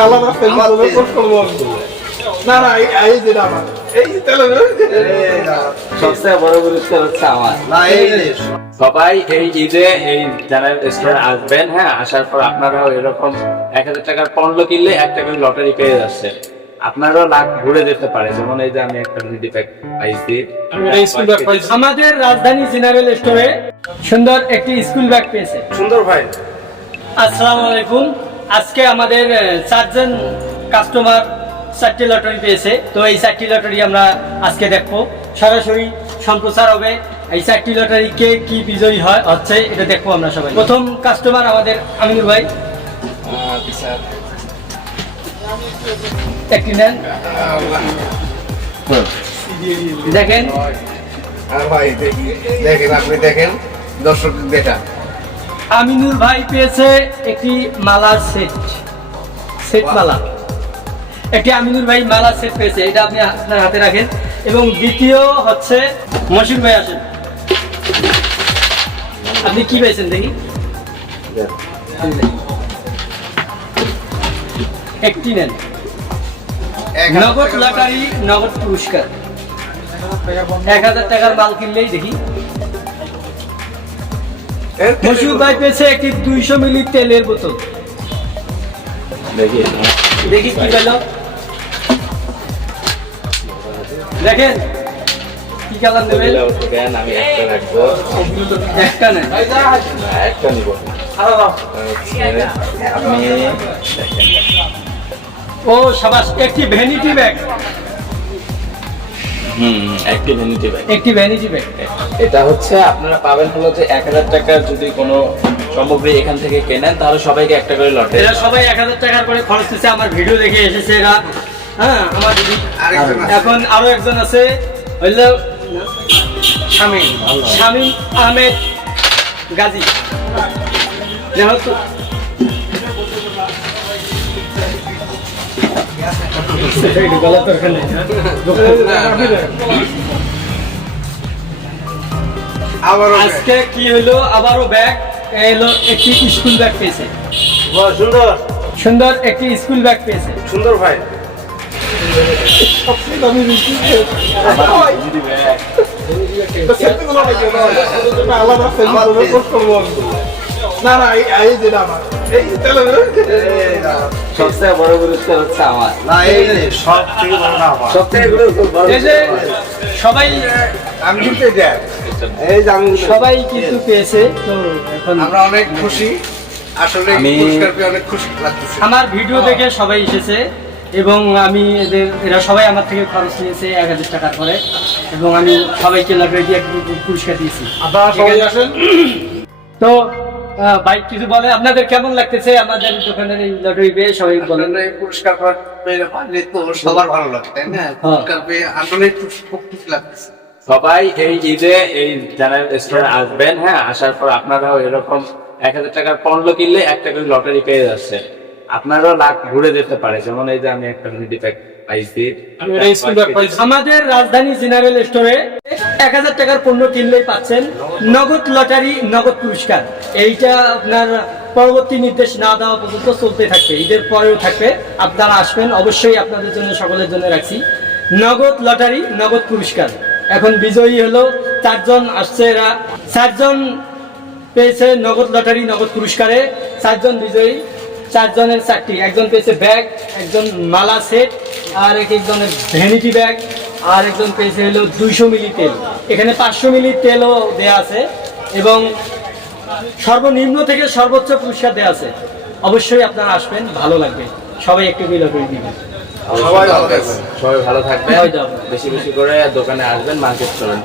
আলাদা ফেসবুকে পোস্ট করব আমি। না না এই যে আমার এই তেলে সবচেয়ে বড় পুরস্কার হচ্ছে আমার। না এই সবাই এই ঈদে এই চ্যানেল স্টোরে আসবেন। হ্যাঁ, আসার পর আপনারাও এরকম 1000 টাকার পণ্য কিনলে 1 টাকার লটারি পেয়ে যাচ্ছে। আপনারাও লাখ ঘুরে যেতে পারে। যেমন এই যে আমি একটা মিডি প্যাক পাইছি। আমাদের রাজধানী জেনারেল স্টোরে সুন্দর একটি স্কুল ব্যাগ পেয়েছে। সুন্দর ভাই, আসসালামু আলাইকুম। আজকে আমাদের 4 জন কাস্টমার 4টি লটারি পেয়েছে। তো এই 4টি লটারি আমরা আজকে দেখবো, সরাসরি সম্প্রচার হবে। এই 4টি লটারি কে কি বিজয়ী হচ্ছে এটা দেখবো আমরা সবাই। প্রথম কাস্টমার আমাদের আমিনুর ভাই, একটি নেন, দেখেন। ভাই দেখেন, আপনি দেখেন, দর্শক দেখা। আমিনুর ভাই পেয়েছে একটি মালার সেট মালা। একটি আমিনুর ভাই মালা সেট পেয়েছে, এটা আপনি আপনার হাতে রাখেন। এবং দ্বিতীয় হচ্ছে মশির ভাই, আসেন। আপনি কি পেয়েছেন দেখি? একটি নেন, নগদ লটারি, নগদ পুরস্কার। 1000 টাকার মাল কিনলেই দেখি। মশিউর ভাই পেয়েছে একটি 200 মিলি তেলের বোতল। দেখি কি পেল, দেখেন কি কালার নেবেন। আমি একটা রাখবো। একটা নেন, একটা নিব। আপনি ও সাবাস, একটি ভ্যানিটি ব্যাগ। একটি ভ্যানিটি ব্যাগ। একটি ভ্যানিটি ব্যাগ। এটা হচ্ছে আপনারা পাবেন হলো যে 1000 টাকার যদি কোনো সামগ্রী এখান থেকে কেনেন তাহলে সবাইকে একটা করে লটে। এরা সবাই 1000 টাকার করে খরচ দিচ্ছে, আমার ভিডিও দেখে এসেছে এরা। হ্যাঁ, আমার দিদি। এখন আরো একজন আছে, হইলো শামীম আহমেদ গাজী। দেখো তো, আজকে কি হইলো, আবারও ব্যাগ এলো। একটি স্কুল ব্যাগ পেয়েছে। সুন্দর সুন্দর একটি স্কুল ব্যাগ পেয়েছে। সুন্দর ভাই, আলাদা ফেসবুকে পোস্ট করব আমি। না না এই যে আমার এই তেলে সবচেয়ে বড় পুরস্কার হচ্ছে আমার। না এই সব থেকে বড় না আমার। সবচেয়ে বড় এই যে সবাই আমি কিন্তু দেখ এই যে আমি সবাই কিছু পেয়েছে। তো এখন আমরা অনেক খুশি, আসলে পুরস্কার পেয়ে অনেক খুশি লাগতেছে। আমার ভিডিও দেখে সবাই এসেছে এবং আমি এরা সবাই আমার থেকে খরচ নিয়েছে 1000 টাকা করে, এবং আমি সবাইকে লটারি দিয়ে পুরস্কার দিয়েছি। আপনারা সবাই আসেন। তো ভাই কিছু বলে, আপনাদের কেমন লাগতেছে আমাদের দোকানের এই লটারি পেয়ে? সবাই বলেন। এই পুরস্কার পাইলে তো সবার ভালো লাগে, তাই না? পুরস্কার পেয়ে আসলে খুব খুশি লাগতেছে। সবাই এই ঈদে এই চ্যানেল স্টোরে আসবেন। হ্যাঁ, আসার পর আপনারাও এরকম 1000 টাকার পণ্য কিনলে 1 টাকার লটারি পেয়ে যাচ্ছে। আপনারাও লাখ ঘুরে যেতে পারে। যেমন এই যে আমি একটা মিডি প্যাক পাইছি। আমাদের রাজধানী জেনারেল স্টোরে 1000 টাকার পণ্য কিনলেই পাচ্ছেন নগদ লটারি, নগদ পুরস্কার। এইটা আপনার পরবর্তী নির্দেশ না দেওয়া পর্যন্ত চলতে থাকবে, ঈদের পরেও থাকবে। আপনারা আসবেন, অবশ্যই আপনাদের জন্য, সকলের জন্য রাখছি নগদ লটারি, নগদ পুরস্কার। এখন বিজয়ী হলো 4 জন আসছে, এরা 4 জন পেয়েছে নগদ লটারি, নগদ পুরস্কারে। 4 জন বিজয়ী, 4 জনের 4টি। একজন পেয়েছে ব্যাগ, একজন মালা সেট, আর একজনের ভ্যানিটি ব্যাগ, আর একজন পেয়েছে হলো 200 মিলি তেল। এখানে 500 মিলি তেলও দেয়া আছে এবং সর্বনিম্ন থেকে সর্বোচ্চ পুরস্কার দেয়া আছে। অবশ্যই আপনারা আসবেন, ভালো লাগবে। সবাই একটু বিল করে দিবেন। সবাই ভালো থাকবেন। বেশি বেশি করে দোকানে আসবেন, মার্কেট করেন।